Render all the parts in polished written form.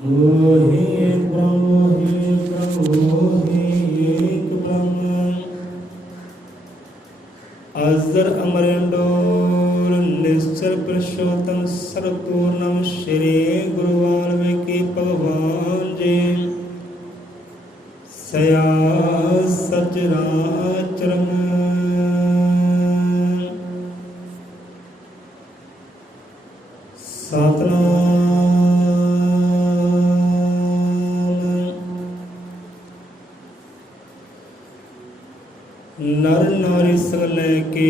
मोहि ब्रह्म मोहि एक ब्रह्म अजर अमरेंडोर निश्चर पुरुषोत्तम सर्वपूर्णम श्री गुरु वाल्मीकि भगवान जी सया सचराचरम सतनाम नर नारी संग लेके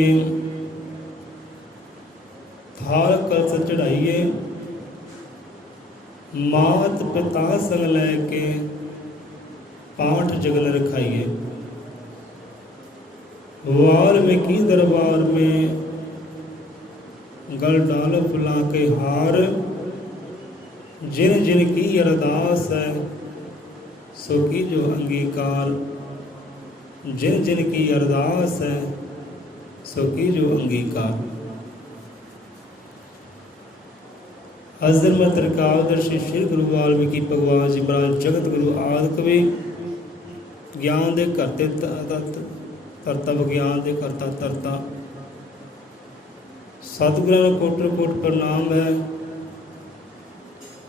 थाल कलश चढ़ाइए, मात पिता संग लेके पाठ जगन रखाइए। वाल्मीकि दरबार में गल डाल फुला के हार, जिन जिन की अरदास है सो की जो अंगीकार, जिन जिन की अरदास है सो की जो अंगीकार। अजर में त्रिकालदर्शी श्री गुरु वाल्मीकि भगवान जी महाराज जगत गुरु आदि कवि, ज्ञान दे करते करता विज्ञान दे करता तरता, सतगुਰਾਂ ਨੂੰ ਕੋਟਿ ਕੋਟ प्रणाम है।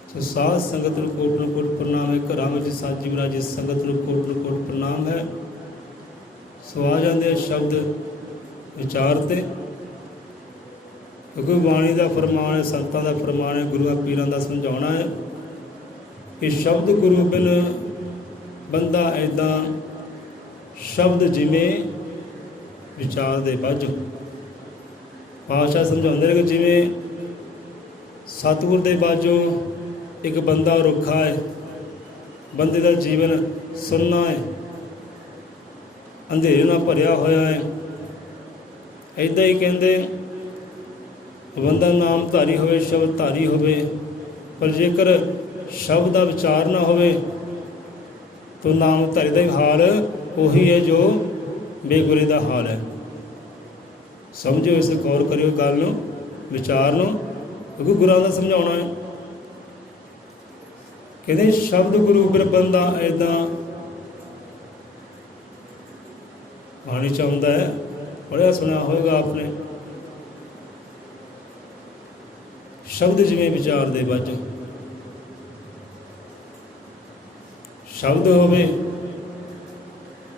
सो साध संगत ਨੂੰ ਕੋਟਿ ਕੋਟ प्रणाम है। ਘਰਾਂ ਵਿੱਚ ਸਾਜੀ ਵਿਰਾਜੀ संगत ਨੂੰ ਕੋਟਿ ਕੋਟ प्रणाम है। सो आ जाते शब्द विचार ते, क्योंकि बाणी का फरमान है, संतां का फरमान है, गुरुआं पीरां का समझाना है कि शब्द गुरु बिन बंदा ऐदा, शब्द जिमें विचार दे बज। पातशाह समझाते हैं कि जिमें सतगुर दे बाजों एक बंदा रुखा है, बंदे का जीवन सुन्ना है, अंधेरे नाल भरिया होया है। ऐदा ही कहते बंदा नामधारी होवे, शब्दधारी होवे, पर जेकर शब्द का विचार ना होवे तो नामधारी का हाल उही है जो बेगुरे का हाल है। समझो, इसे गौर करियो गल नूं, विचार नूं, क्योंकि गुरुआं दा समझाउणा है। कहते शब्द गुरु बिन बंदा ऐदा, बाणी च आउंदा है, पढ़िया सुना होगा आपने, शब्द जिवें विचार दे बज। शब्द होवे,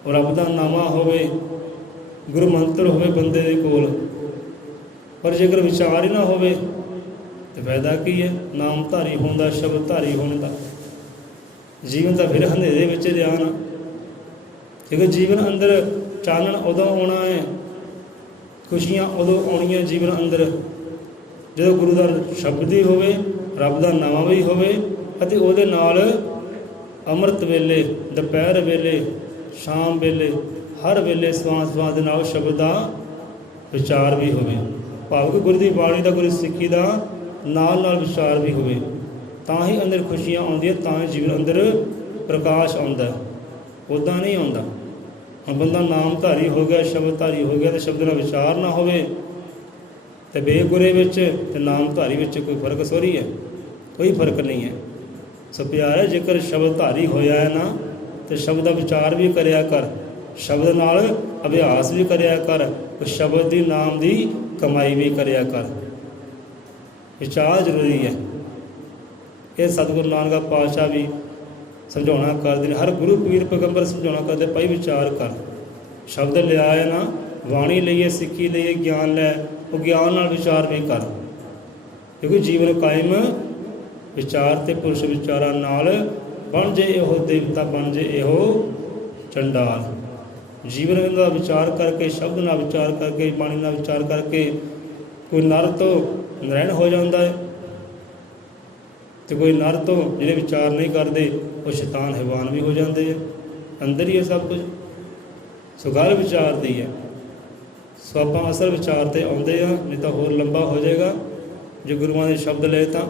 रब दा नामा होवे, गुरु मंत्र होवे बंदे दे कोल, पर जेकर विचार ही ना होवे तो फायदा की है नामधारी होने का, शब्दधारी होने का। जीवन तो फिर अंधेरे विच रिहा ना, क्योंकि जीवन अंदर चानण उदों आना है, खुशियां उदों आउणियां जीवन अंदर जो गुरु का शब्द ही होवे, रब का नाम भी होवे, अते उहदे नाल अमृत वेले, दोपहर वेले, शाम वेले, हर वेले सवां सवां दे नाल शब्द का विचार भी होवे। भाव कि गुरु की बाणी का, गुरु सिक्खी का नाल नाल विचार भी होवे, तां ही अंदर खुशियां आउंदियां, तां ही जीवन अंदर प्रकाश आउंदा है, उदां नहीं आउंदा। हम बंदा नामधारी हो गया, शब्दधारी हो गया, तो शब्द का विचार ना होवे तो बेगुरे विच ते नामधारी विच कोई फर्क सोरी है? कोई फर्क नहीं है। सो प्यारे, जेकर शब्दधारी होया है ना तो शब्द का विचार भी करया कर, शब्द नाल अभ्यास भी करया कर, शब्द दी नाम दी कमाई भी करया कर। विचार जरूरी है। ये सतगुरु नानक पातशाह भी समझाना करते, हर गुरु पीर पैगंबर समझाना करते, भाई विचार कर। शब्द लिया है ना, वाणी लईए, सिक्खी लईए, ज्ञान लै, वो ज्ञान नाल विचार भी कर, क्योंकि जीवन कायम विचार ते पुरुष विचारां नाल बन जे इहो देवता, बन जे इहो चंडाल। जीवन का विचार करके, शब्द ना विचार करके, बाणी ना विचार करके कोई नर तो नारायण हो जाता है, तो कोई नर तो जिहड़े विचार नहीं करते वो शैतान हैवान भी हो जाते हैं। अंदर ही है सब कुछ। सो गल विचार दी है। सो आप असल विचार ते आउंदे आ, नहीं तो होर लंबा हो जाएगा जो गुरुआं दे शब्द ले तो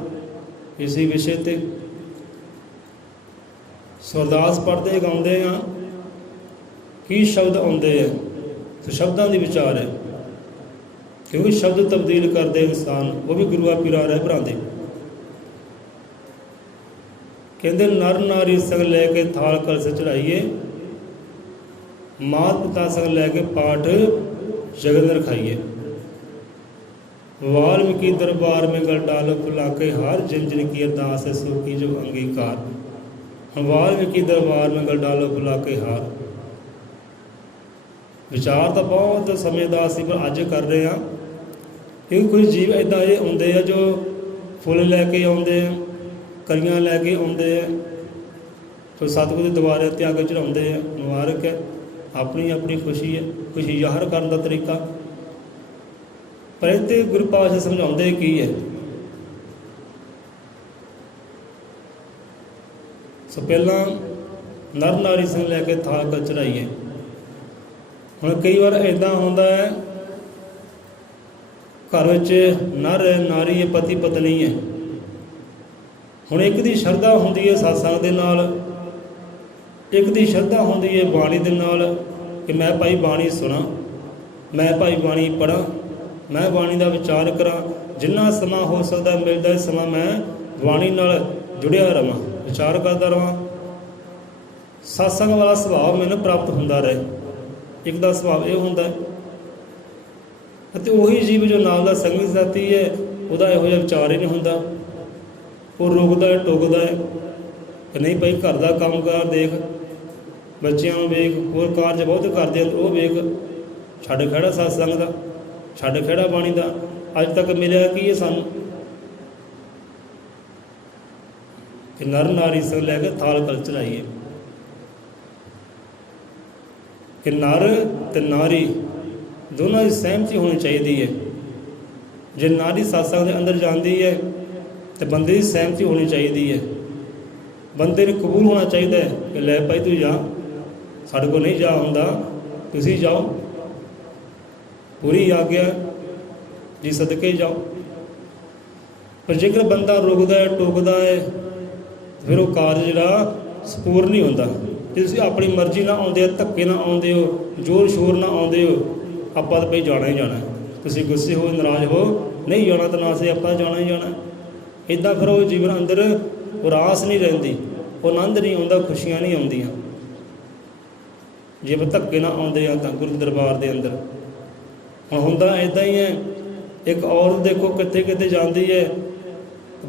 इसी विषय ते। सो अरदास पढ़ते गाउंदे आ, की शब्द आउंदे हैं तो शब्दों की विचार है, क्योंकि शब्द तब्दील करते इंसान, वो भी गुरुआ पीरा रह भराते। ਕਹਿੰਦੇ ਨਰ ਨਾਰੀ ਸੰਗ ਲੈ ਕੇ ਥਾਲ ਕਲਸ਼ ਚੜਾਈਏ, ਮਾਤ ਪਿਤਾ ਸੰਗ ਲੈ ਕੇ ਪਾਠ जगत रखाइए। वाल्मीकि दरबार में गल डालो फुला के हार, जिन जिन की अरदास है सो की जो अंगीकार। वाल्मीकि दरबार में गल डालो फुला के हार। विचार तो बहुत समय का असीं पर अज कर रहे हैं, क्योंकि कुछ जीव इदा ये आते हैं जो फुल लैके आते हैं, कलियां लैके आते हैं, तो सतगुरु के द्वारे ते आके चढ़ाते हैं। मुबारक है, अपनी अपनी खुशी है, खुशी ਜ਼ਾਹਰ ਕਰਨ ਦਾ तरीका। पर इत्थे गुरु पातशाह समझाते की है। सो पहला नर नारी संग लैके थाल कल चढ़ाइए। हुण कई बार इदां हुंदा है, घर विच नर नारी है, पति पत्नी है। हुण एक दी शरधा हुंदी है सत्संग दे नाल, एक दी शरधा होंदी है बाणी दे नाल कि मैं भाई बाणी सुना, मैं भाई बाणी पढ़ा, मैं बाणी का विचार करा, जिन्ना समा हो सकता मिलता समा मैं बाणी नाल जुड़िया रहा, विचार करता रहा। सत्संग वाला सुभाव मैनूं प्राप्त होंदा रहे। एक दा सुभाव यह होंदा है, उही जीव जो नाल दा संगी साथी है उहदा इहो जिहा विचार ही नहीं होंदा। वो रोकदा है, टोकदा है कि नहीं भाई घर का काम कार देख, बच्चों वेख, होर कारज बहुत करते हैं, वो वेख, छड्ड खड़ा सत्संग का, छड्ड खड़ा बाणी का। अज तक मिलिया की है सानूं कि नर नारी संग लैके थाल कल चढ़ाइए, कि नर ते नारी दोनों की सहमति होनी चाहिए है। जे नारी सत्संग के अंदर जाती है तो बंदे की सहमति होनी चाहिए है। बंदे ने कबूल होना चाहिए कि लै भाई तू जा, साढ़े को नहीं जा होंदा, तुसी जाओ, पूरी आग्या जी सदके जाओ। पर जेकर बंदा रुकदा है, टोकदा है, फिर वो कारज जिहड़ा सपूर्ण नहीं होंदा। जे तुसीं अपनी मर्जी ना आउंदे, धक्के ना आउंदे हो, जोर शोर ना आउंदे हो, आपां तां भाई जाना ही जाना है। तुसीं गुस्से हो, नाराज़ हो, नहीं जाना तो ना से आपां जाना ही जाना। इदां फिर वो जीवन अंदर रास नहीं रहिंदी, वो आनंद नहीं आउंदा, खुशियां नहीं आउंदियां। जे आप धक्के ना आउंदे आ तां गुरु दरबार के अंदर हुण हुंदा इदां ही है। एक औरत देखो कित्थे कित्थे जाती है,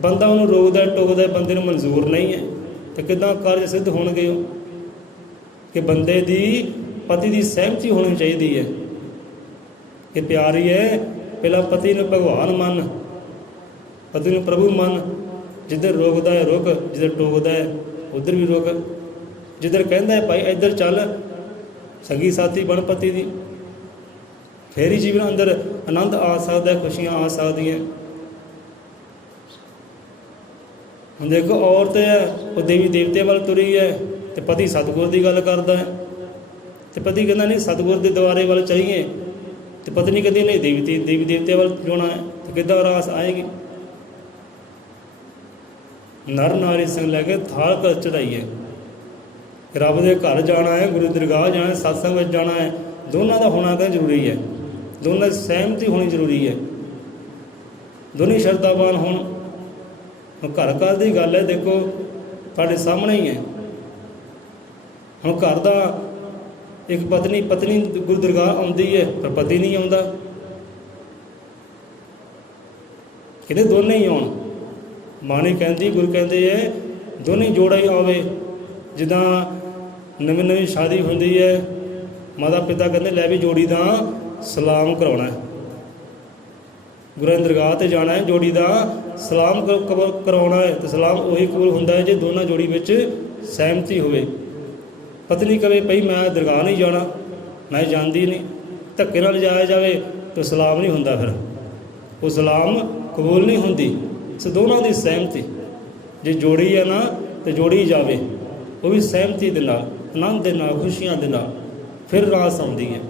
बंदा उन्होंने रोकदा टोकदा, बंदे नूं मंजूर नहीं है, तो किदां कार्य सिद्ध होणगे? कि बंदे दी पति की सहमति होनी चाहिए है कि प्यारी है। पहला पति नूं भगवान मन, पति नूं प्रभु मन। जिधर रोकदा है रुक, जिधर टोकदा है उधर भी रुक, जिधर कहता है भाई इधर चल, संगी साथी बन पति दी, फिर ही जीवन अंदर आनंद आ सकता है, खुशियां आ सकती हैं। हम देखो औरत है वो देवी देवते वाल तुरी है, तो पति सतगुर की गल करता है, तो पति कहता नहीं सतगुर के द्वारे वाल चाहिए, तो पत्नी कहती नहीं देवी देवते वाल जाना है, तो किद्दां रास आएगी। नर नारी संग लैके थाल कल चढ़ाइए। रब के घर जाना है, गुरु दरगाह जाना है, सत्संग में जाना है, दोनों का होना कहना जरूरी है, दोनों की सहमति होनी जरूरी है, दोनों श्रद्धावान होण। घर घर की गल है, देखो तुहाडे सामने ही है। हुण घर का एक पत्नी गुरु दरगाह आउंदी है पर पति नहीं आउंदा, किते दोनों ही आउण। बाणी कहती, गुरु कहते हैं दोनों ही जोड़ा ही आवे। जिदा नवीं नवीं शादी होंदी है, माता पिता कहते लै भी जोड़ी का सलाम कराउणा है, गुरु दरगाह ते जाना है, जोड़ी का सलाम करवाउणा है, तो सलाम उही कबूल हुंदा है जे दोनों जोड़ी विच सहमति होवे। पत्नी कहे भई मैं दरगाह नहीं जाना, मैं जाती नहीं, धक्के नाल जाया जाए तो सलाम नहीं हुंदा, फिर वो सलाम कबूल नहीं हुंदी। सो दोनों की सहमति, जे जोड़ी है ना तो जोड़ी जावे, वो भी सहमति के नाल, आनंद के नाल, खुशियां के नाल, फिर रास आउंदी है।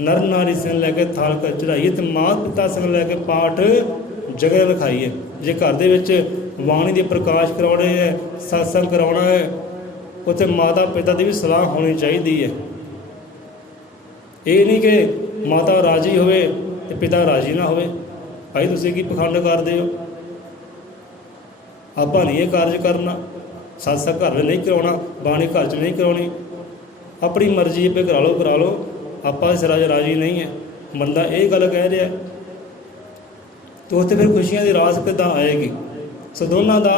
नर नारी संग लैके थाल कल चढ़ाइए, तो मात पिता संग लैके पाठ जगह रखाइए। जे घर दे विच वाणी दे प्रकाश कराने है, सत्संग कराउणा है, उत्थे माता पिता की भी सलाह होनी चाहिए है। ये नहीं कि माता राजी होवे ते पिता राजी ना होवे, भाई तुसीं की पखंड करदे हो। ਆਪਾਂ ਨਹੀਂ ਇਹ ਕਾਰਜ ਕਰਨਾ, ਸਤਸੰਗ ਘਰ ਵਿੱਚ ਨਹੀਂ ਕਰਾਉਣਾ, ਬਾਣੀ ਘਰ 'ਚ ਨਹੀਂ ਕਰਾਉਣੀ, ਆਪਣੀ ਮਰਜ਼ੀ 'ਤੇ ਕਰਾ ਲਓ। ਆਪਾਂ ਇਸ ਰਾਜ ਰਾਜੀ ਨਹੀਂ ਹੈ। ਬੰਦਾ ਇਹ ਗੱਲ ਕਹਿ ਰਿਹਾ ਤਾਂ ਉੱਥੇ ਫਿਰ ਖੁਸ਼ੀਆਂ ਦੀ ਰਾਸ ਕਿੱਦਾਂ ਆਏਗੀ? ਸੋ ਦੋਨਾਂ ਦਾ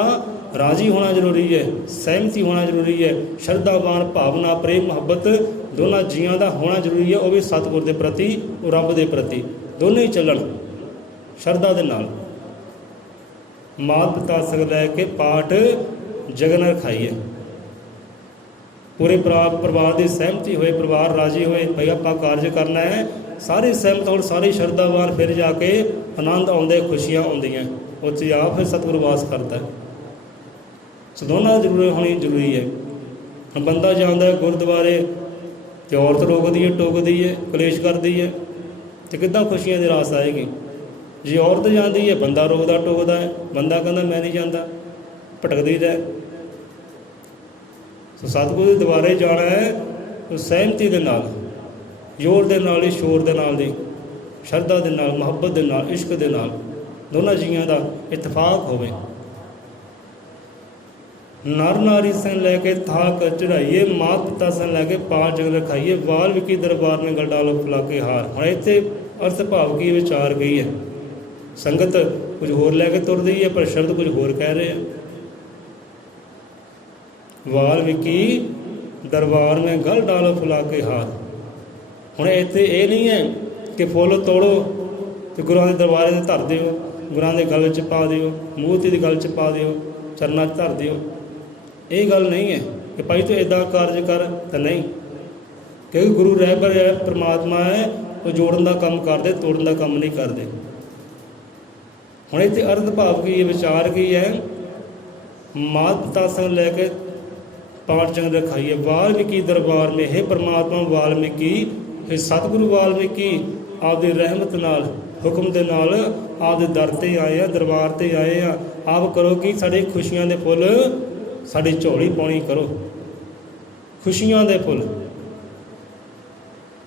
ਰਾਜੀ ਹੋਣਾ ਜ਼ਰੂਰੀ ਹੈ, ਸਹਿਮਤੀ ਹੋਣਾ ਜ਼ਰੂਰੀ ਹੈ, ਸ਼ਰਧਾਵਾਨ ਭਾਵਨਾ, ਪ੍ਰੇਮ, ਮੁਹੱਬਤ ਦੋਨਾਂ ਜੀਆਂ ਦਾ ਹੋਣਾ ਜ਼ਰੂਰੀ ਹੈ। ਉਹ ਵੀ ਸਤਿਗੁਰ ਦੇ ਪ੍ਰਤੀ, ਉਹ ਰੱਬ ਦੇ ਪ੍ਰਤੀ, ਦੋਨੇ ਹੀ ਚੱਲਣ ਸ਼ਰਧਾ ਦੇ ਨਾਲ। ਮਾਤ ਪਿਤਾ ਸੰਗ ਲੈ ਕੇ ਪਾਠ ਜਗਨ ਰਖਾਈਏ। ਪੂਰੇ ਪਰਿਵਾਰ ਦੀ ਸਹਿਮਤੀ ਹੋਏ, ਪਰਿਵਾਰ ਰਾਜੀ ਹੋਏ, ਭਈ ਆਪਾਂ ਕਾਰਜ ਕਰਨਾ ਹੈ, ਸਾਰੇ ਸਹਿਮਤ ਹੋਣ, ਸਾਰੇ ਸ਼ਰਧਾਵਾਨ, ਫਿਰ ਜਾ ਕੇ ਆਨੰਦ ਆਉਂਦੇ, ਖੁਸ਼ੀਆਂ ਆਉਂਦੀਆਂ। ਉੱਥੇ ਆਪ ਫਿਰ ਸਤਿਗੁਰ ਵਾਸ ਕਰਦਾ। ਸੋ ਦੋਨਾਂ ਦੀ ਜ਼ਰੂਰੀ ਹੋਣੀ ਜ਼ਰੂਰੀ ਹੈ। ਹੁਣ ਬੰਦਾ ਜਾਂਦਾ ਹੈ ਗੁਰਦੁਆਰੇ ਅਤੇ ਔਰਤ ਰੋਕਦੀ ਹੈ, ਟੋਕਦੀ ਹੈ, ਕਲੇਸ਼ ਕਰਦੀ ਹੈ, ਅਤੇ ਕਿੱਦਾਂ ਖੁਸ਼ੀਆਂ ਦੀ ਰਾਸ ਆਏਗੀ? ਜੇ ਔਰਤ ਜਾਂਦੀ ਹੈ, ਬੰਦਾ ਰੋਕਦਾ ਟੋਕਦਾ ਹੈ, ਬੰਦਾ ਕਹਿੰਦਾ ਮੈਂ ਨਹੀਂ ਜਾਂਦਾ, ਭਟਕਦੀ ਰਹਿ। ਸੋ ਸਤਿਗੁਰ ਦੇ ਦੁਆਰੇ ਜਾਣਾ ਹੈ ਉਹ ਸਹਿਮਤੀ ਦੇ ਨਾਲ, ਜ਼ੋਰ ਦੇ ਨਾਲ ਹੀ, ਸ਼ੋਰ ਦੇ ਨਾਲ ਦੀ, ਸ਼ਰਧਾ ਦੇ ਨਾਲ, ਮੁਹੱਬਤ ਦੇ ਨਾਲ, ਇਸ਼ਕ ਦੇ ਨਾਲ, ਦੋਨਾਂ ਜੀਆਂ ਦਾ ਇਤਫਾਕ ਹੋਵੇ। ਨਰ ਨਾਰੀ ਸੰਗ ਲੈ ਕੇ ਥਾਕ ਚੜਾਈਏ, ਮਾਤ ਪਿਤਾ ਸੰਗ ਲੈ ਕੇ ਪਾਠ ਜਗ ਰਖਾਈਏ, ਵਾਲਮੀਕੀ ਦਰਬਾਰ में गल डालो फुला के हार। ਹੁਣ ਇੱਥੇ ਅਰਥ ਭਾਵ ਕੀ ਵਿਚਾਰ ਗਈ ਹੈ। ਸੰਗਤ ਕੁਝ ਹੋਰ ਲੈ ਕੇ ਤੁਰਦੀ ਹੈ, ਪਰ ਸ਼ਬਦ ਕੁਝ ਹੋਰ ਕਹਿ ਰਹੇ ਆ। ਵਾਲਮੀਕੀ ਦਰਬਾਰ में गल डालो फुला के हार। ਹੁਣ ਇੱਥੇ ਇਹ ਨਹੀਂ ਹੈ ਕਿ ਫੁੱਲ ਤੋੜੋ ਅਤੇ ਗੁਰੂਆਂ ਦੇ ਦਰਬਾਰੇ 'ਤੇ ਧਰ ਦਿਓ, ਗੁਰੂਆਂ ਦੇ ਗਲ 'ਚ ਪਾ ਦਿਓ, ਮੂਰਤੀ ਦੀ ਗਲ 'ਚ ਪਾ ਦਿਓ, ਚਰਨਾਂ 'ਚ ਧਰ ਦਿਓ। ਇਹ ਗੱਲ ਨਹੀਂ ਹੈ ਕਿ ਭਾਈ ਤੂੰ ਇੱਦਾਂ ਕਾਰਜ ਕਰ, ਤਾਂ ਨਹੀਂ। ਕਿਉਂਕਿ ਗੁਰੂ ਰਹਿਬਰ ਹੈ, ਪਰਮਾਤਮਾ ਹੈ, ਉਹ ਜੋੜਨ ਦਾ ਕੰਮ ਕਰਦੇ, ਤੋੜਨ ਦਾ ਕੰਮ ਨਹੀਂ ਕਰਦੇ। ਹੁਣ ਇੱਥੇ ਅਰਥ ਭਾਵ ਕੀ ਹੈ, ਵਿਚਾਰ ਕੀ ਹੈ? ਮਾਤ ਪਿਤਾ ਸੰਗ ਲੈ ਕੇ ਪਾਠ ਜਗ ਰਖਾਈਏ, ਵਾਲਮੀਕੀ ਦਰਬਾਰ में। हे परमात्मा वाल्मीकि, हे सतगुरु वाल्मीकि, आपदी रहमत नाल, हुक्म ਦੇ ਨਾਲ ਆਪਦੇ ਦਰ 'ਤੇ ਆਏ ਆ, ਦਰਬਾਰ 'ਤੇ ਆਏ ਆ। ਆਪ ਕਰੋ ਕਿ ਸਾਡੇ ਖੁਸ਼ੀਆਂ ਦੇ ਫੁੱਲ ਸਾਡੀ ਝੋਲੀ ਪਾਉਣੀ ਕਰੋ, ਖੁਸ਼ੀਆਂ ਦੇ ਫੁੱਲ,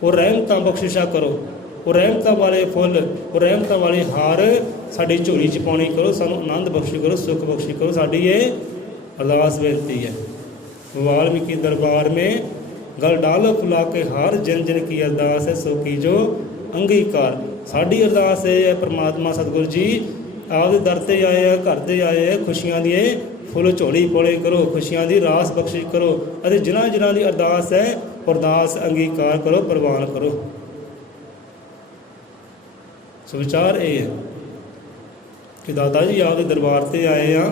ਉਹ ਰਹਿਮਤਾਂ ਬਖਸ਼ਿਸ਼ਾਂ ਕਰੋ, ਉਹ ਰਹਿਮਤਾਂ ਵਾਲੇ ਫੁੱਲ, ਉਹ ਰਹਿਮਤਾਂ ਵਾਲੇ ਹਾਰ ਸਾਡੀ ਝੋਲੀ 'ਚ ਪਾਉਣੀ ਕਰੋ, ਸਾਨੂੰ ਆਨੰਦ ਬਖਸ਼ੀ ਕਰੋ, ਸੁੱਖ ਬਖਸ਼ੀ ਕਰੋ। ਸਾਡੀ ਇਹ ਅਰਦਾਸ ਬੇਨਤੀ ਹੈ। वाल्मीकि दरबार में गल डालो फुला के हार, जिन जिन की अरदास है सो की जो अंगीकार। साड़ी अरदास है परमात्मा सतगुरु जी आपके दर ते आए हैं, घर ते आए हैं, खुशियां दी फुल झोली पौले करो, खुशियां दी रास बख्शिश करो, और जिन्हां जिन्हां दी अरदास है अरदास अंगीकार करो, प्रवान करो। सो विचार ये है कि दादा जी आपके दरबार ते आए हैं,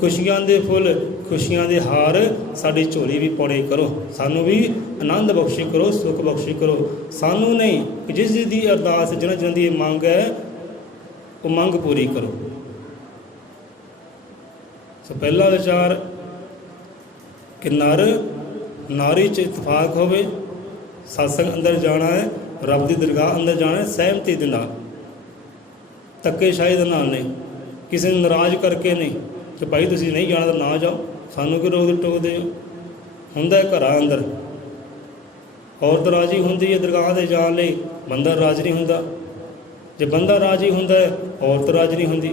खुशियां दे फुल, खुशियां दे हार साड़ी झोली भी पाउणे करो, सानू भी आनंद बख्शी करो, सुख बख्शी करो। सानू नहीं कि जिस दी अरदास, जिन्हां जिन्हां दी मंग है वो मंग पूरी करो। सो पहला विचार कि नर नारी च इतफाक होवे, सत्संग अंदर जाना है, रब दी दरगाह अंदर जाना है, सहमति दे नाल, धक्केशाही दे नाल नहीं, किसी नूं नाराज़ करके नहीं कि भाई तुसीं नहीं जाना तो ना जाओ, सानू क्यों रोक टोकदे हो। हुंदा है घरां अंदर औरत राजी हुंदी है दरगाह ते जाण लई, बंदा राजी नहीं हुंदा। जे बंदा राजी हुंदा है औरत राजी नहीं हुंदी।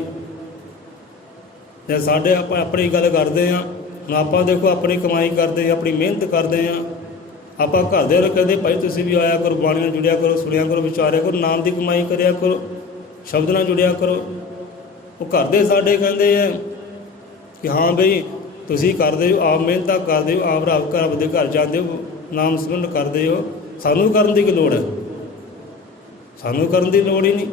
जे साडे आपां अपनी गल करदे हां, हुण आपां देखो अपनी कमाई करदे, अपनी मेहनत करदे हां, आपां घर दे कहदे भाई तुसीं भी आया करो, बाणी नाल जुड़िया करो, सुनिया करो, विचारिया करो, नाम की कमाई करिया करो, शब्द नाल जुड़िया करो। वो घर दे साडे कहंदे है कि हाँ बई तुसीं करदे हो, आप मेहनत करदे हो, आप रब दे घर जाते हो, नाम सिमरन करदे हो, सानू करन दी की लोड़ है? सानू करन दी लोड़ ही नहीं।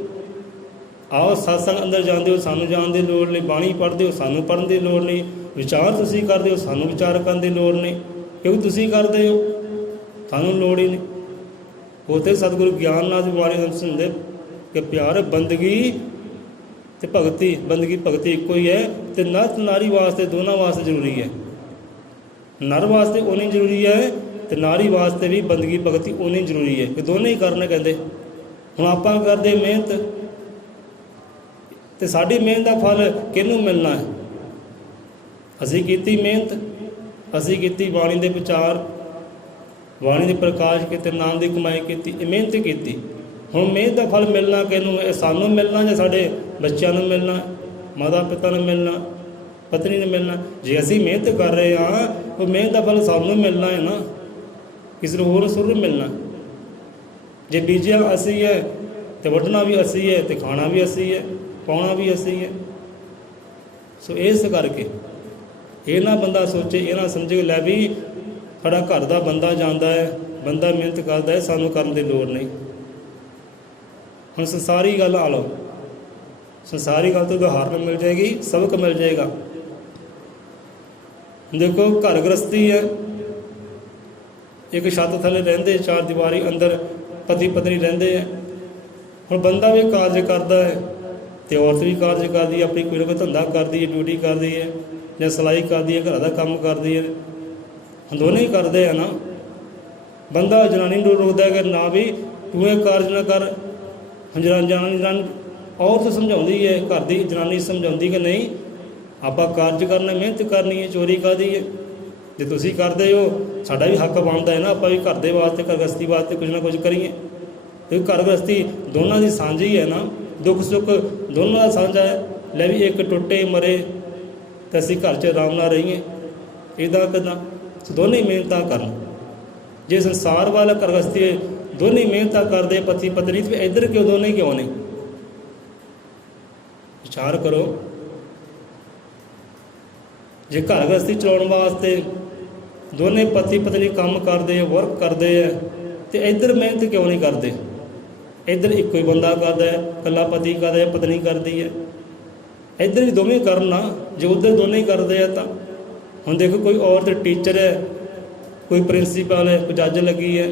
आओ सत्संग अंदर जाते हो, सानू जाण दी लोड़ नहीं, बाणी पढ़दे हो, सानू पढ़न दी लोड़ नहीं, विचार तुसीं करदे हो, सानू विचार करन दी लोड़ नहीं, क्योंकि तुसीं करदे हो, सानू लोड़ ही नहीं। उत्थे सतगुरु ज्ञान नाथ बाणी समझाते कि प्यार बंदगी ते भगती, बंदगी भगती इक्को ही है। तो नर नारी वास्ते दोनों वास्ते जरूरी है, नर वास्ते उन्नी जरूरी है, तो नारी वास्ते भी बंदगी भगती उन्नी जरूरी है, कि दोनों ही करने कहते। हुण आपां करदे मेहनत, तो साडी मेहनत का फल किहनूं मिलना है? असीं कीती मेहनत, असीं कीती बाणी दे विचार, बाणी दे प्रकाश किते, नाम की कमाई की, मेहनत की। हुण मेहनत का फल मिलना किहनूं? सानूं मिलना या साडे बच्चों को मिलना, माता पिता को मिलना? ਪਤਨੀ ਨੇ ਮਿਲਣਾ। ਜੇ ਅਸੀਂ ਮਿਹਨਤ ਕਰ ਰਹੇ ਹਾਂ ਉਹ ਮਿਹਨਤ ਦਾ ਫਲ ਸਾਨੂੰ ਮਿਲਣਾ ਹੈ ਨਾ, ਕਿਸੇ ਨੂੰ ਹੋਰ ਸੁਰ ਮਿਲਣਾ। ਜੇ ਬੀਜਿਆ ਅਸੀਂ ਹੈ ਤੇ ਵੱਢਣਾ ਵੀ ਅਸੀਂ ਹੈ, ਤੇ ਖਾਣਾ ਵੀ ਅਸੀਂ ਹੈ, ਪਾਉਣਾ ਵੀ ਅਸੀਂ ਹੈ। ਸੋ ਇਸ ਕਰਕੇ ਇਹ ਨਾ ਬੰਦਾ ਸੋਚੇ, ਇਹ ਨਾ ਸਮਝੇ ਲੈ ਵੀ ਸਾਡਾ ਘਰ ਦਾ ਬੰਦਾ ਜਾਂਦਾ ਹੈ, ਬੰਦਾ ਮਿਹਨਤ ਕਰਦਾ ਹੈ, ਸਾਨੂੰ ਕਰਨ ਦੀ ਲੋੜ ਨਹੀਂ। ਹੁਣ ਸੰਸਾਰੀ ਗੱਲ ਆ ਲਓ, ਸੰਸਾਰੀ ਗੱਲ ਤੋਂ ਉਦਾਹਰਨ ਮਿਲ ਜਾਏਗੀ, ਸਬਕ ਮਿਲ ਜਾਏਗਾ। ਦੇਖੋ ਘਰ ਗ੍ਰਸਤੀ ਹੈ, ਇੱਕ ਛੱਤ ਥੱਲੇ ਰਹਿੰਦੇ, ਚਾਰ ਦੀਵਾਰੀ ਅੰਦਰ ਪਤੀ ਪਤਨੀ ਰਹਿੰਦੇ ਹੈ। ਹੁਣ ਬੰਦਾ ਵੀ ਕਾਰਜ ਕਰਦਾ ਹੈ ਤੇ ਔਰਤ ਵੀ ਕਾਰਜ ਕਰਦੀ ਹੈ, ਆਪਣੀ ਕੋਈ ਨਾ ਕੋਈ ਧੰਦਾ ਕਰਦੀ ਹੈ, ਡਿਊਟੀ ਕਰਦੀ ਹੈ, ਜਾਂ ਸਿਲਾਈ ਕਰਦੀ ਹੈ, ਘਰ ਦਾ ਕੰਮ ਕਰਦੀ ਹੈ। ਹੁਣ ਦੋਨੇ ਹੀ ਕਰਦੇ ਆ ਨਾ। ਬੰਦਾ ਜਨਾਨੀ ਨੂੰ ਰੋਕਦਾ ਕਿ ਨਾ ਵੀ ਤੂੰ ਇਹ ਕਾਰਜ ਨਾ ਕਰ। ਹੁਣ ਜਨਾਨੀ ਔਰਤ ਸਮਝਾਉਂਦੀ ਹੈ, ਘਰ ਦੀ ਜਨਾਨੀ ਸਮਝਾਉਂਦੀ ਕਿ ਨਹੀਂ ਆਪਾਂ ਕਾਰਜ ਕਰਨਾ, ਮਿਹਨਤ ਕਰਨੀ ਹੈ, ਚੋਰੀ ਕਰਦੀ ਹੈ। ਜੇ ਤੁਸੀਂ ਕਰਦੇ ਹੋ ਸਾਡਾ ਵੀ ਹੱਕ ਬਣਦਾ ਹੈ ਨਾ, ਆਪਾਂ ਵੀ ਘਰ ਦੇ ਵਾਸਤੇ, ਘਰ ਗ੍ਰਸਤੀ ਵਾਸਤੇ ਕੁਝ ਨਾ ਕੁਝ ਕਰੀਏ। ਕਿਉਂਕਿ ਘਰ ਗ੍ਰਸਤੀ ਦੋਨਾਂ ਦੀ ਸਾਂਝੀ ਹੈ ਨਾ, ਦੁੱਖ ਸੁੱਖ ਦੋਨਾਂ ਦਾ ਸਾਂਝਾ ਹੈ। ਲੈ ਵੀ ਇੱਕ ਟੁੱਟੇ ਮਰੇ ਤਾਂ ਅਸੀਂ ਘਰ 'ਚ ਆਰਾਮ ਨਾਲ ਰਹੀਏ, ਇੱਦਾਂ ਕਿੱਦਾਂ? ਦੋਨੇ ਹੀ ਮਿਹਨਤਾਂ ਕਰਨ। ਜੇ ਸੰਸਾਰ ਵਾਲਾ ਘਰ ਗ੍ਰਸਤੀ ਦੋਨੇ ਮਿਹਨਤਾਂ ਕਰਦੇ ਪਤੀ ਪਤਨੀ, ਤੇ ਇੱਧਰ ਕਿਉਂ ਦੋਨੇ ਕਿਉਂ ਨੇ? ਵਿਚਾਰ ਕਰੋ। ਜੇ ਘਰ ਗ੍ਰਸਤੀ ਚਲਾਉਣ ਵਾਸਤੇ ਦੋਨੇ ਪਤੀ ਪਤਨੀ ਕੰਮ ਕਰਦੇ ਆ, ਵਰਕ ਕਰਦੇ ਆ, ਤੇ ਇੱਧਰ ਮਿਹਨਤ ਕਿਉਂ ਨਹੀਂ ਕਰਦੇ? ਇੱਧਰ ਇੱਕੋ ਹੀ ਬੰਦਾ ਕਰਦਾ ਹੈ, ਇਕੱਲਾ ਪਤੀ ਕਰਦਾ ਹੈ, ਪਤਨੀ ਕਰਦੀ ਹੈ। ਇੱਧਰ ਵੀ ਦੋਵੇਂ ਕਰਨ ਨਾ, ਜੇ ਉੱਧਰ ਦੋਨੇ ਹੀ ਕਰਦੇ ਆ ਤਾਂ। ਹੁਣ ਦੇਖੋ ਕੋਈ ਔਰਤ ਟੀਚਰ ਹੈ, ਕੋਈ ਪ੍ਰਿੰਸੀਪਲ ਹੈ, ਕੋਈ ਜੱਜ ਲੱਗੀ ਹੈ,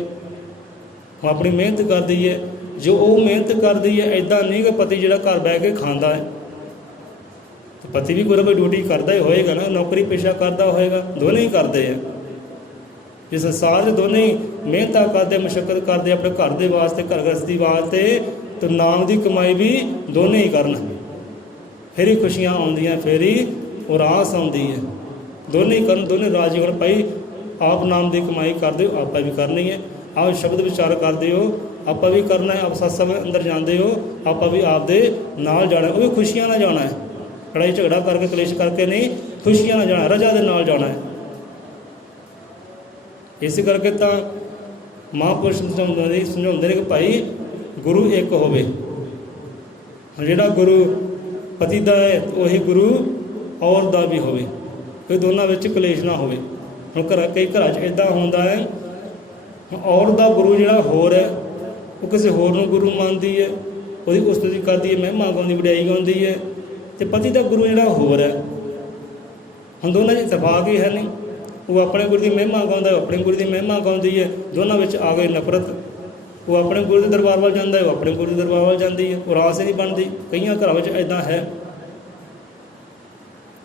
ਉਹ ਆਪਣੀ ਮਿਹਨਤ ਕਰਦੀ ਹੈ। ਜੋ ਉਹ ਮਿਹਨਤ ਕਰਦੀ ਹੈ, ਇੱਦਾਂ ਨਹੀਂ ਕਿ ਪਤੀ ਜਿਹੜਾ ਘਰ ਬਹਿ ਕੇ ਖਾਂਦਾ ਹੈ। ਪਤੀ ਵੀ ਕੋਈ ਨਾ ਕੋਈ ਡਿਊਟੀ ਕਰਦਾ ਹੀ ਹੋਏਗਾ ਨਾ, ਨੌਕਰੀ ਪੇਸ਼ਾ ਕਰਦਾ ਹੋਏਗਾ, ਦੋਨੇ ਹੀ ਕਰਦੇ ਆ। ਜੇ ਸੰਸਾਰ 'ਚ ਦੋਨੇ ਹੀ ਮਿਹਨਤਾਂ ਕਰਦੇ, ਮੁਸ਼ੱਕਤ ਕਰਦੇ ਆਪਣੇ ਘਰ ਦੇ ਵਾਸਤੇ, ਘਰ ਗ੍ਰਸਤੀ ਵਾਸਤੇ, ਤਾਂ ਨਾਮ ਦੀ ਕਮਾਈ ਵੀ ਦੋਨੇ ਹੀ ਕਰਨ। ਫਿਰ ਹੀ ਖੁਸ਼ੀਆਂ ਆਉਂਦੀਆਂ, ਫਿਰ ਹੀ ਉਹ ਰਾਸ ਆਉਂਦੀ ਹੈ। ਦੋਨੇ ਹੀ ਕਰਨ, ਦੋਨੇ ਰਾਜੀ ਹੋਣ। ਭਾਈ ਆਪ ਨਾਮ ਦੀ ਕਮਾਈ ਕਰਦੇ ਹੋ, ਆਪਾਂ ਵੀ ਕਰਨੀ ਹੈ। ਆਪ ਸ਼ਬਦ ਵਿਚਾਰ ਕਰਦੇ ਹੋ, ਆਪਾਂ ਵੀ ਕਰਨਾ ਹੈ। ਆਪ ਸਤਸੰਗ ਅੰਦਰ ਜਾਂਦੇ ਹੋ, ਆਪਾਂ ਵੀ ਆਪਦੇ ਨਾਲ ਜਾਣਾ, ਉਹ ਵੀ ਖੁਸ਼ੀਆਂ ਨਾਲ ਜਾਣਾ ਹੈ। ਲੜਾਈ ਝਗੜਾ ਕਰਕੇ, ਕਲੇਸ਼ ਕਰਕੇ ਨਹੀਂ, ਖੁਸ਼ੀਆਂ ਨਾਲ ਜਾਣਾ, ਰਜਾ ਦੇ ਨਾਲ ਜਾਣਾ ਹੈ। ਇਸ ਕਰਕੇ ਤਾਂ ਮਹਾਂਪੁਰਸ਼ ਸਮਝਾਉਂਦੇ ਨੇ ਕਿ ਭਾਈ ਗੁਰੂ ਇੱਕ ਹੋਵੇ। ਜਿਹੜਾ ਗੁਰੂ ਪਤੀ ਦਾ ਹੈ ਉਹੀ ਗੁਰੂ ਔਰਤ ਦਾ ਵੀ ਹੋਵੇ, ਕੋਈ ਦੋਨਾਂ ਵਿੱਚ ਕਲੇਸ਼ ਨਾ ਹੋਵੇ। ਹੁਣ ਕਈ ਘਰਾਂ 'ਚ ਇੱਦਾਂ ਹੁੰਦਾ ਹੈ, ਔਰਤ ਦਾ ਗੁਰੂ ਜਿਹੜਾ ਹੋਰ ਹੈ ਉਹ ਕਿਸੇ ਹੋਰ ਨੂੰ ਗੁਰੂ ਮੰਨਦੀ ਹੈ, ਉਹਦੀ ਉਸਤਤੀ ਕਰਦੀ ਹੈ, ਮਹਿਮਾ ਗਾਉਂਦੀ, ਵਡਿਆਈ ਗਾਉਂਦੀ ਹੈ। ਅਤੇ ਪਤੀ ਦਾ ਗੁਰੂ ਜਿਹੜਾ ਹੋਰ ਹੈ। ਹੁਣ ਦੋਨਾਂ 'ਚ ਇਤਫਾਕ ਹੀ ਹੈ ਨਹੀਂ। ਉਹ ਆਪਣੇ ਗੁਰੂ ਦੀ ਮਹਿਮਾ ਗਾਉਂਦਾ, ਉਹ ਆਪਣੇ ਗੁਰੂ ਦੀ ਮਹਿਮਾ ਗਾਉਂਦੀ ਹੈ। ਦੋਨਾਂ ਵਿੱਚ ਆ ਗਈ ਨਫ਼ਰਤ। ਉਹ ਆਪਣੇ ਗੁਰੂ ਦੇ ਦਰਬਾਰ ਵੱਲ ਜਾਂਦਾ ਹੈ, ਉਹ ਆਪਣੇ ਗੁਰੂ ਦੇ ਦਰਬਾਰ ਵੱਲ ਜਾਂਦੀ ਹੈ। ਉਹ ਰਾਸ ਹੀ ਨਹੀਂ ਬਣਦੀ। ਕਈਆਂ ਘਰਾਂ ਵਿੱਚ ਇੱਦਾਂ ਹੈ,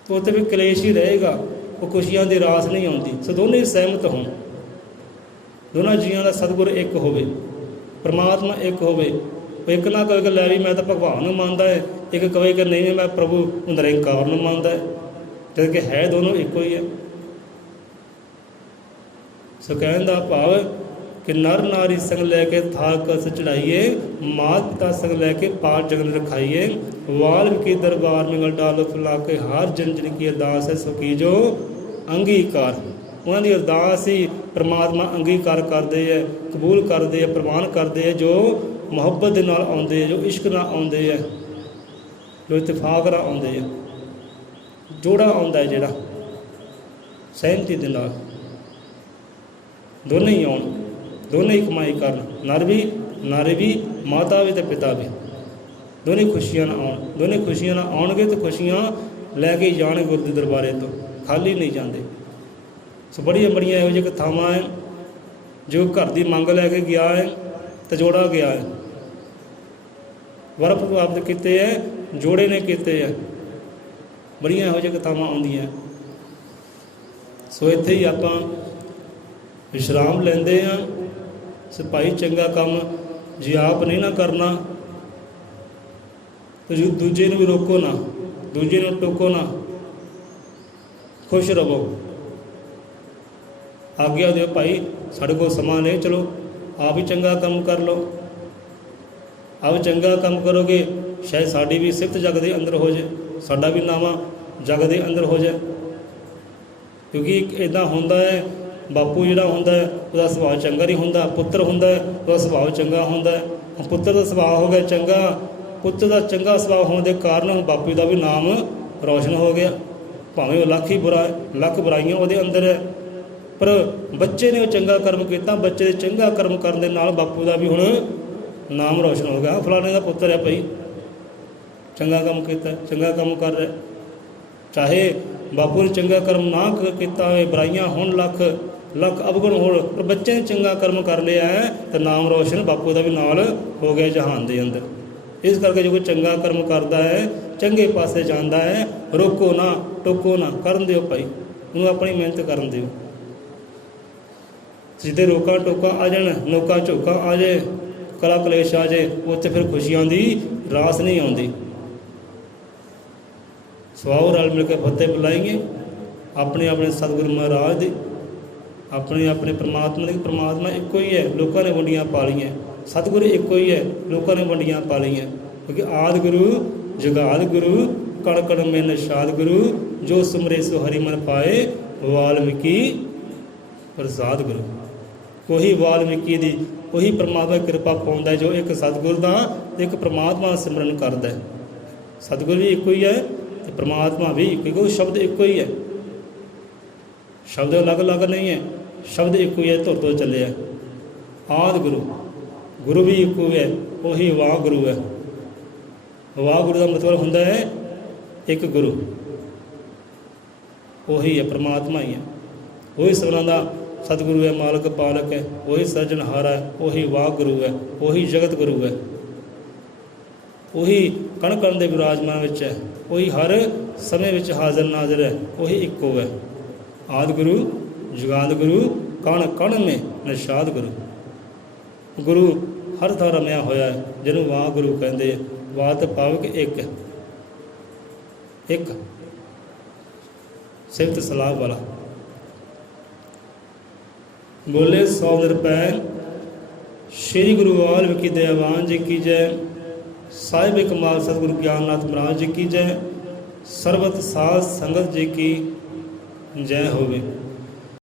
ਤਾਂ ਉੱਥੇ ਵੀ ਕਲੇਸ਼ ਹੀ ਰਹੇਗਾ, ਉਹ ਖੁਸ਼ੀਆਂ ਦੀ ਰਾਸ ਨਹੀਂ ਆਉਂਦੀ। ਸੋ ਦੋਨੇ ਸਹਿਮਤ ਹੋਣ, ਦੋਨਾਂ ਜੀਆਂ ਦਾ ਸਤਿਗੁਰ ਇੱਕ ਹੋਵੇ, ਪਰਮਾਤਮਾ ਇੱਕ ਹੋਵੇ। ਉਹ ਇੱਕ ਨਾ ਕਹੇ ਕਿ ਲੈ ਵੀ ਮੈਂ ਤਾਂ ਭਗਵਾਨ ਨੂੰ ਮੰਨਦਾ ਹੈ, ਇੱਕ ਕਹੇ ਕਿ ਨਹੀਂ ਮੈਂ ਪ੍ਰਭੂ ਨਿਰੰਕਾਰ ਨੂੰ ਮੰਨਦਾ ਹੈ, ਜਦ ਕਿ ਹੈ ਦੋਨੋਂ ਇੱਕੋ ਹੀ ਹੈ। ਸੋ ਕਹਿਣ ਦਾ ਭਾਵ ਕਿ ਨਰ ਨਾਰੀ ਸੰਗ ਲੈ ਕੇ ਥਾਲ ਕਲਸ਼ ਚੜਾਈਏ, ਮਾਤ ਪਿਤਾ ਸੰਗ ਲੈ ਕੇ ਪਾਰ ਜਗਨ ਰਖਾਈਏ। ਵਾਲਮੀਕੀ ਦਰਬਾਰ ਮਿੰਗਲ ਡਾਲੋ ਫੁਲਾ ਕੇ, ਹਰ ਜਨ ਜਨ ਕੀ ਅਰਦਾਸ ਹੈ ਸੋ ਕੀਜੋ ਅੰਗੀਕਾਰ। ਉਹਨਾਂ ਦੀ ਅਰਦਾਸ ਹੀ ਪਰਮਾਤਮਾ ਅੰਗੀਕਾਰ ਕਰਦੇ ਹੈ, ਕਬੂਲ ਕਰਦੇ ਹੈ, ਪ੍ਰਵਾਨ ਕਰਦੇ ਹੈ। ਜੋ ਮੁਹੱਬਤ ਦੇ ਨਾਲ ਆਉਂਦੇ ਹੈ, ਜੋ ਇਸ਼ਕ ਨਾਲ ਆਉਂਦੇ ਹੈ, ਜੋ ਇਤਫਾਕ ਨਾਲ ਆਉਂਦੇ ਹੈ, ਜੋੜਾ ਆਉਂਦਾ ਹੈ ਜਿਹੜਾ ਸਹਿਮਤੀ ਦੇ ਨਾਲ, ਦੋਨੇ ਹੀ ਆਉਣ, ਦੋਨੇ ਹੀ ਕਮਾਈ ਕਰਨ। ਨਾਰੀ ਵੀ, ਮਾਤਾ ਵੀ ਅਤੇ ਪਿਤਾ ਵੀ, ਦੋਨੇ ਖੁਸ਼ੀਆਂ ਨਾਲ ਆਉਣ। ਦੋਨੇ ਖੁਸ਼ੀਆਂ ਨਾਲ ਆਉਣਗੇ ਅਤੇ ਖੁਸ਼ੀਆਂ ਲੈ ਕੇ ਜਾਣਗੇ ਗੁਰੂ ਦੇ ਦਰਬਾਰੇ ਤੋਂ, ਖਾਲੀ ਨਹੀਂ ਜਾਂਦੇ। ਸੋ ਬੜੀਆਂ ਬੜੀਆਂ ਇਹੋ ਜਿਹੀਆਂ ਕਥਾਵਾਂ ਹੈ। ਜੋ ਘਰ ਦੀ ਮੰਗ ਲੈ ਕੇ ਗਿਆ ਹੈ ਅਤੇ ਜੋੜਾ ਗਿਆ ਹੈ, ਵਰ ਪ੍ਰਾਪਤ ਕੀਤੇ ਹੈ, ਜੋੜੇ ਨੇ ਕੀਤੇ ਹੈ। ਬੜੀਆਂ ਇਹੋ ਜਿਹੀਆਂ ਕਥਾਵਾਂ ਆਉਂਦੀਆਂ। ਸੋ ਇੱਥੇ ਹੀ ਆਪਾਂ ਵਿਸ਼ਰਾਮ ਲੈਂਦੇ ਹਾਂ। ਸੋ ਭਾਈ ਚੰਗਾ ਕੰਮ ਜੇ ਆਪ ਨਹੀਂ ਨਾ ਕਰਨਾ ਤਾਂ ਦੂਜੇ ਨੂੰ ਵੀ ਰੋਕੋ ਨਾ, ਦੂਜੇ ਨੂੰ ਟੋਕੋ ਨਾ, ਖੁਸ਼ ਰਹੋ। ਆਗਿਆ ਦਿਓ ਭਾਈ ਸਾਡੇ ਕੋਲ ਸਮਾਂ ਨਹੀਂ, ਚਲੋ ਆਪ ਹੀ ਚੰਗਾ ਕੰਮ ਕਰ ਲਓ। ਆਪ ਚੰਗਾ ਕੰਮ ਕਰੋਗੇ ਸ਼ਾਇਦ ਸਾਡੀ ਵੀ ਸਿਫਤ ਜਗ ਦੇ ਅੰਦਰ ਹੋ ਜਾਏ, ਸਾਡਾ ਵੀ ਨਾਵਾਂ ਜਗ ਦੇ ਅੰਦਰ ਹੋ ਜਾਏ। ਕਿਉਂਕਿ ਇੱਦਾਂ ਹੁੰਦਾ ਹੈ, ਬਾਪੂ ਜਿਹੜਾ ਹੁੰਦਾ ਹੈ ਉਹਦਾ ਸੁਭਾਅ ਚੰਗਾ ਨਹੀਂ ਹੁੰਦਾ, ਪੁੱਤਰ ਹੁੰਦਾ ਹੈ ਉਹਦਾ ਸੁਭਾਅ ਚੰਗਾ ਹੁੰਦਾ ਹੈ। ਹੁਣ ਪੁੱਤਰ ਦਾ ਸੁਭਾਅ ਹੋ ਗਿਆ ਚੰਗਾ, ਪੁੱਤਰ ਦਾ ਚੰਗਾ ਸੁਭਾਅ ਹੋਣ ਦੇ ਕਾਰਨ ਬਾਪੂ ਦਾ ਵੀ ਨਾਮ ਰੌਸ਼ਨ ਹੋ ਗਿਆ। ਭਾਵੇਂ ਉਹ ਲੱਖ ਹੀ ਬੁਰਾ ਹੈ, ਲੱਖ ਬੁਰਾਈਆਂ ਉਹਦੇ ਅੰਦਰ ਹੈ, ਪਰ ਬੱਚੇ ਨੇ ਉਹ ਚੰਗਾ ਕਰਮ ਕੀਤਾ, ਬੱਚੇ ਦੇ ਚੰਗਾ ਕਰਮ ਕਰਨ ਦੇ ਨਾਲ ਬਾਪੂ ਦਾ ਵੀ ਹੁਣ ਨਾਮ ਰੌਸ਼ਨ ਹੋ ਗਿਆ। ਫਲਾਣੇ ਦਾ ਪੁੱਤਰ ਹੈ ਭਾਈ, ਚੰਗਾ ਕੰਮ ਕੀਤਾ, ਚੰਗਾ ਕੰਮ ਕਰ ਰਿਹਾ। ਚਾਹੇ ਬਾਪੂ ਨੇ ਚੰਗਾ ਕਰਮ ਨਾ ਕੀਤਾ ਹੋਵੇ, ਬੁਰਾਈਆਂ ਹੋਣ ਲੱਖ ਲੱਖ ਅਵਗੁਣ ਹੋਣ, ਪਰ ਬੱਚੇ ਨੇ ਚੰਗਾ ਕਰਮ ਕਰ ਲਿਆ ਹੈ ਤਾਂ ਨਾਮ ਰੌਸ਼ਨ ਬਾਪੂ ਦਾ ਵੀ ਨਾਲ ਹੋ ਗਿਆ ਜਹਾਨ ਦੇ ਅੰਦਰ। ਇਸ ਕਰਕੇ ਜੋ ਕੋਈ ਚੰਗਾ ਕਰਮ ਕਰਦਾ ਹੈ, ਚੰਗੇ ਪਾਸੇ ਜਾਂਦਾ ਹੈ, ਰੋਕੋ ਨਾ ਟੋਕੋ ਨਾ, ਕਰਨ ਦਿਓ ਭਾਈ, ਉਹਨੂੰ ਆਪਣੀ ਮਿਹਨਤ ਕਰਨ ਦਿਓ। ਜਿੱਥੇ ਰੋਕਾ ਟੋਕਾ ਆ ਜਾਣ, ਨੋਕਾ ਝੋਕਾ ਆ ਜਾਏ, ਕਲਾ ਕਲੇਸ਼ ਆ ਜਾਏ, ਉੱਥੇ ਫਿਰ ਖੁਸ਼ੀਆਂ ਦੀ ਰਾਸ ਨਹੀਂ ਆਉਂਦੀ। ਸਵਾਓ ਰਲ ਮਿਲ ਕੇ ਫਤਿਹ ਬੁਲਾਈਏ ਆਪਣੇ ਆਪਣੇ ਸਤਿਗੁਰੂ ਮਹਾਰਾਜ ਦੇ, ਆਪਣੇ ਆਪਣੇ ਪ੍ਰਮਾਤਮਾ ਦੇ। ਪ੍ਰਮਾਤਮਾ ਇੱਕੋ ਹੀ ਹੈ, ਲੋਕਾਂ ਨੇ ਵੰਡੀਆਂ ਪਾ ਲਈਆਂ। ਸਤਿਗੁਰੂ ਇੱਕੋ ਹੀ ਹੈ, ਲੋਕਾਂ ਨੇ ਵੰਡੀਆਂ ਪਾ ਲਈਆਂ। ਕਿਉਂਕਿ ਆਦਿ ਗੁਰੂ ਜੁਗਾਦ ਗੁਰੂ ਕਣ ਕਣ ਮੇ ਨਿਸ਼ਾਦ ਗੁਰੂ, ਜੋ ਸਿਮਰੇ ਸੋ ਹਰਿ ਮਨ ਪਾਏ, ਵਾਲਮੀਕੀ ਪ੍ਰਸਾਦ ਗੁਰੂ। ਕੋਈ ਵਾਲਮੀਕੀ ਦੀ ਉਹੀ ਪ੍ਰਮਾਤਮਾ ਕਿਰਪਾ ਪਾਉਂਦਾ ਜੋ ਇੱਕ ਸਤਿਗੁਰ ਦਾ ਇੱਕ ਪ੍ਰਮਾਤਮਾ ਸਿਮਰਨ ਕਰਦਾ ਹੈ। ਸਤਿਗੁਰ ਵੀ ਇੱਕੋ ਹੀ ਹੈ ਤੇ ਪ੍ਰਮਾਤਮਾ ਵੀ, ਕਿਉਂਕਿ ਸ਼ਬਦ ਇੱਕੋ ਹੀ ਹੈ, ਸ਼ਬਦ ਅਲੱਗ-ਅਲੱਗ ਨਹੀਂ ਹੈ, ਸ਼ਬਦ ਇੱਕੋ ਹੀ ਹੈ, ਧੁਰ ਤੋਂ ਚੱਲਿਆ। ਆਦਿ ਗੁਰੂ, ਗੁਰੂ ਵੀ ਇੱਕੋ ਹੈ, ਉਹੀ ਵਾਹਿਗੁਰੂ ਹੈ। ਵਾਹਿਗੁਰੂ ਦਾ ਮਤਲਬ ਹੁੰਦਾ ਹੈ ਇੱਕ ਗੁਰੂ, ਉਹੀ ਹੈ, ਪ੍ਰਮਾਤਮਾ ਹੀ ਹੈ। ਉਹੀ ਸਭਨਾਂ ਦਾ ਸਤਿਗੁਰੂ ਹੈ, ਮਾਲਕ ਪਾਲਕ ਹੈ, ਉਹੀ ਸਿਰਜਣਹਾਰਾ ਹੈ, ਉਹੀ ਵਾਹਿਗੁਰੂ ਹੈ, ਉਹੀ ਜਗਤ ਗੁਰੂ ਹੈ, ਉਹੀ ਕਣ ਕਣ ਦੇ ਵਿਰਾਜਮਾਨ ਵਿੱਚ ਹੈ, ਉਹੀ ਹਰ ਸਮੇਂ ਵਿੱਚ ਹਾਜ਼ਰ ਨਾਜ਼ਰ ਹੈ, ਉਹੀ ਇੱਕੋ ਹੈ। ਆਦਿ ਗੁਰੂ ਜੁਗਾਦ ਗੁਰੂ ਕਣ ਕਣ ਮੇ ਨਿਸ਼ਾਦ ਗੁਰੂ। ਗੁਰੂ ਹਰ ਥਾਂ ਰਮਿਆ ਹੋਇਆ ਹੈ, ਜਿਹਨੂੰ ਵਾਹਿਗੁਰੂ ਕਹਿੰਦੇ ਆ। ਵਾਤ ਭਾਵਕ ਇੱਕ, ਇੱਕ ਸਿਫਤ ਸਲਾਹ ਵਾਲਾ। ਬੋਲੇ ਸੌ ਨਿਰਪੈ ਸ਼੍ਰੀ ਗੁਰੂ ਵਾਲਮੀਕੀ ਦਇਆਵਾਨ ਜੀ ਕੀ ਜੈ। ਸਾਹਿਬ ਕਮਾਲ ਸਤਿਗੁਰੂ ਗਿਆਨਨਾਥ ਮਹਾਰਾਜ ਜੀ ਕੀ ਜੈ। ਸਰਬਤ ਸਾਧ ਸੰਗਤ ਜੀ ਕੀ ਜੈ ਹੋਵੇ।